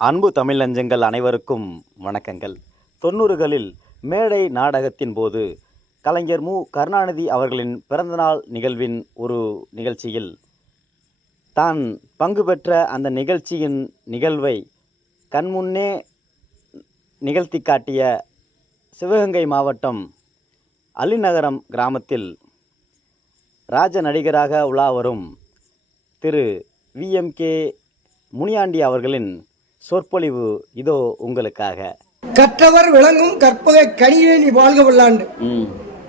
அன்பு தமிழ் நெஞ்சங்கள் அனைவருக்கும் வணக்கங்கள். 90களில் மேடை நாடகத்தின் போது கலைஞர் கருணாநிதி அவர்களின் பிறந்தநாள் நிகழ்வின் ஒரு நிகழ்ச்சியில் தான் பங்கு பெற்ற அந்த நிகழ்ச்சியின் நிகழ்வை கண்முன்னே நிகழ்த்தி காட்டிய சிவகங்கை மாவட்டம் அள்ளிநகரம் கிராமத்தில் ராஜ நடிகராக உலா வரும் திரு VMK முனியாண்டி அவர்களின் சொற்பொழிவு இதோ உங்களுக்காக. கற்றவர் விளங்கும் கற்பக கனியே நீ வாழ்க வல்லாண்டு.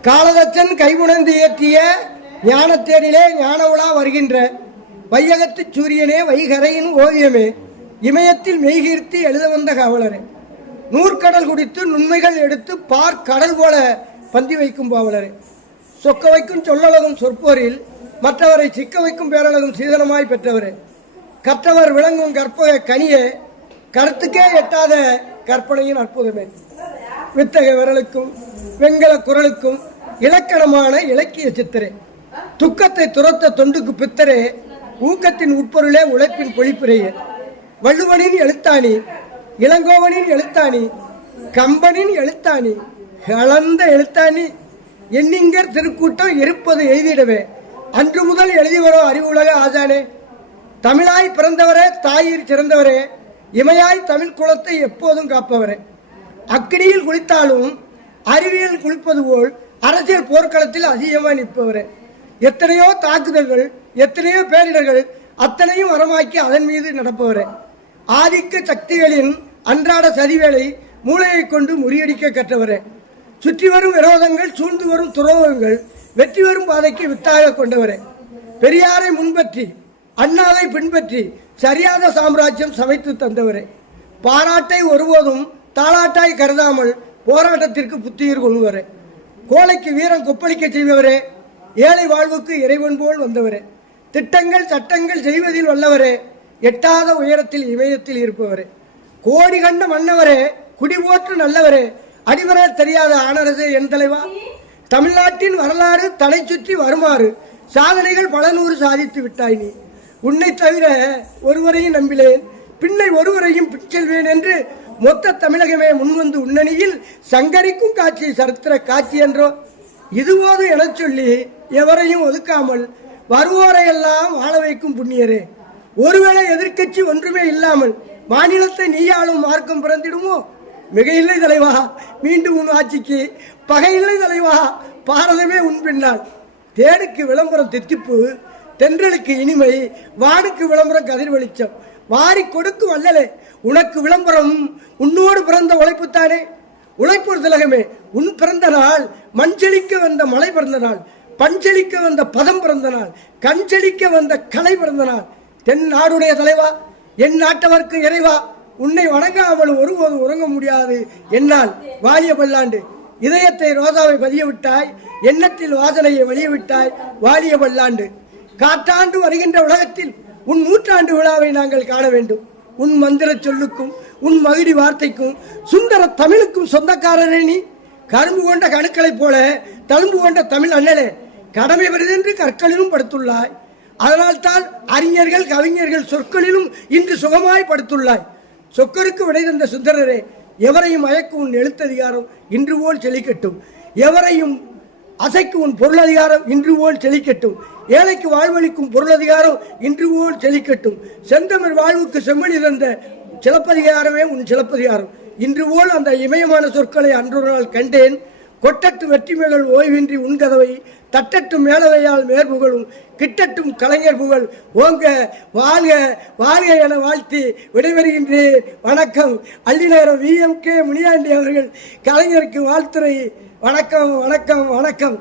காலதச்சன் கைமுணர்ந்து ஏற்றிய ஞானத்தேரிலே ஞான உலா வருகின்ற வையகத்து சூரியனே வைகரையின் ஓவியமே இமயத்தில் மெய்கீர்த்தி எழுத வந்த காவலரே நூற்கடல் குடித்து நுண்மைகள் எடுத்து கடல் போல பந்தி வைக்கும் பாவலரே சொக்க வைக்கும் சொல்லழகும் சொற்போரில் மற்றவரை சிக்க வைக்கும் பேரழகும் சீதனமாய் பெற்றவரே கற்றவர் விளங்கும் கற்பக கனியே கருத்துக்கே எட்டாத கற்பனையின் அற்புதமே வித்தக விரலுக்கும் வெங்கல குரலுக்கும் இலக்கணமான இலக்கிய சித்திரே துக்கத்தை துரத்த தொண்டுக்கு பித்தரே ஊக்கத்தின் உட்பொருளே உழைப்பின் பொழிப்பிறையே வள்ளுவனின் எழுத்தாணி இளங்கோவனின் எழுத்தாணி கம்பனின் எழுத்தாணி கலந்த எழுத்தாணி எண்ணிங்கர் திருக்கூட்டம் இருப்பது எய்திடவே அன்று முதல் எழுதி வரும் அறிவுலக ஆசானே தமிழாய் பிறந்தவரே தாயிற் சிறந்தவரே இமையாய் தமிழ் குலத்தை எப்போதும் காப்பவரே அக்கினியில் குளித்தாலும் அறிவியல் குளிப்பது போல் அரசியல் போர்க்களத்தில் அதிகமாக நிற்பவரே எத்தனையோ தாக்குதல்கள் எத்தனையோ பேரிடர்கள் அத்தனையும் வரமாக்கி அதன் மீது நடப்பவரே ஆதிக்க சக்திகளின் அன்றாட சதிவேளை மூளையை கொண்டு முறியடிக்க கற்றவரே சுற்றி வரும் விரோதங்கள் சூழ்ந்து வரும் துரோகங்கள் வெற்றி வரும் பாதைக்கு வித்தாக கொண்டவரே பெரியாரை முன்பற்றி அண்ணாவை பின்பற்றி சரியாத சாம்ராஜ்யம் சமைத்து தந்தவரே பாராட்டை ஒருபோதும் தாளாட்டாய் கருதாமல் போராட்டத்திற்கு புத்துயிர் கொள்வரே கோழைக்கு வீரம் கொப்பளிக்க செய்பவரே ஏழை வாழ்வுக்கு இறைவன் போல் வந்தவரே திட்டங்கள் சட்டங்கள் செய்வதில் வல்லவரே எட்டாத உயரத்தில் இமயத்தில் இருப்பவரே கோடி கண்ட மன்னவரே குடிபோற்று நல்லவரே அடிவர தெரியாத ஆனரசே என் தலைவா தமிழ்நாட்டின் வரலாறு தலை சுற்றி வருமாறு சாதனைகள் பல நூறு சாதித்து விட்டாய் நீ உன்னை தவிர ஒருவரையும் நம்பினேன் பின்னை ஒருவரையும் பிச்செல்வேன் என்று மொத்த தமிழகமே முன்வந்து உன்னணியில் சங்கரிக்கும் காட்சி சரித்திர காட்சி என்றோ இதுபோது என சொல்லி எவரையும் ஒதுக்காமல் வருவோரையெல்லாம் வாழ வைக்கும் புண்ணியரே ஒருவேளை எதிர்க்கட்சி ஒன்றுமே இல்லாமல் மாநிலத்தை நீயாளும் மார்க்கம் பிறந்திடுமோ மிக இல்லை தலைவா மீண்டும் உன் ஆட்சிக்கு பகையில்லை தலைவா பாரதமே உன் பின்னால் தேனுக்கு விளம்பரம் தித்திப்பு தென்றலுக்கு இனிமை வானுக்கு விளம்பரம் கதிர் வெளிச்சம் வாரி கொடுக்கு வல்லலே உனக்கு விளம்பரம் உன்னோடு பிறந்த உழைப்புத்தானே உழைப்பொரு திலகமே உன் பிறந்த நாள் மஞ்சளிக்க வந்த மலை பிறந்த நாள் பஞ்சளிக்க வந்த பதம் பிறந்த நாள் கஞ்சளிக்க வந்த கலை பிறந்த நாள் தென் நாடுடைய தலைவா என் நாட்டவர்க்கு இறைவா உன்னை வணங்காமல் ஒருபோதும் உறங்க முடியாது என்னால் வாலிய பல்லாண்டு இதயத்தை ரோசாவை பதிய விட்டாய் எண்ணத்தில் வாசனையை வெளிய விட்டாய் வாலிய பல்லாண்டு காற்றாண்டு வருகின்ற உலகத்தில் உன் நூற்றாண்டு விழாவை நாங்கள் காண வேண்டும் உன் மந்திர சொல்லுக்கும் உன் மகிடி வார்த்தைக்கும் சுந்தர தமிழுக்கும் சொந்தக்காரரே நீ கரும்பு கொண்ட கணுக்களைப் போல தழும்பு கொண்ட தமிழ் அண்ணலே கடமை வருதென்று கற்களிலும் படுத்துள்ளாய் அதனால்தான் அறிஞர்கள் கவிஞர்கள் சொற்களிலும் இன்று சுகமாய் படுத்துள்ளாய் சொக்கருக்கு விடை தந்த சுந்தரரே எவரையும் மயக்கும் உன் எழுத்ததிகாரம் இன்று போல் செழிக்கட்டும் எவரையும் அசைக்கு உன் பொருளதிகாரம் இன்று போல் செழிக்கட்டும் ஏழைக்கு வாழ்வளிக்கும் பொருளதிகாரம் இன்று போல் செழிக்கட்டும் செந்தமிழ் வாழ்வுக்கு செம்மொழி தந்த சிலப்பதிகாரமே உன் சிலப்பதிகாரம் இன்று போல் அந்த இமயமான சொற்களை அன்றொரு நாள் கண்டேன் கொட்டட்டு வெற்றிமைகள் ஓய்வின்றி உன் கதவை தட்டட்டும் மேலவையால் மேற்புகழும் கிட்டட்டும் கலைஞர் புகழ் ஓங்க வாழ்க வாழ்க என வாழ்த்தி விடைபெறுகின்றேன். வணக்கம். அள்ளிநகரம் VMK முனியாண்டி அவர்கள் கலைஞருக்கு வாழ்த்துறை. வணக்கம் வணக்கம் வணக்கம்.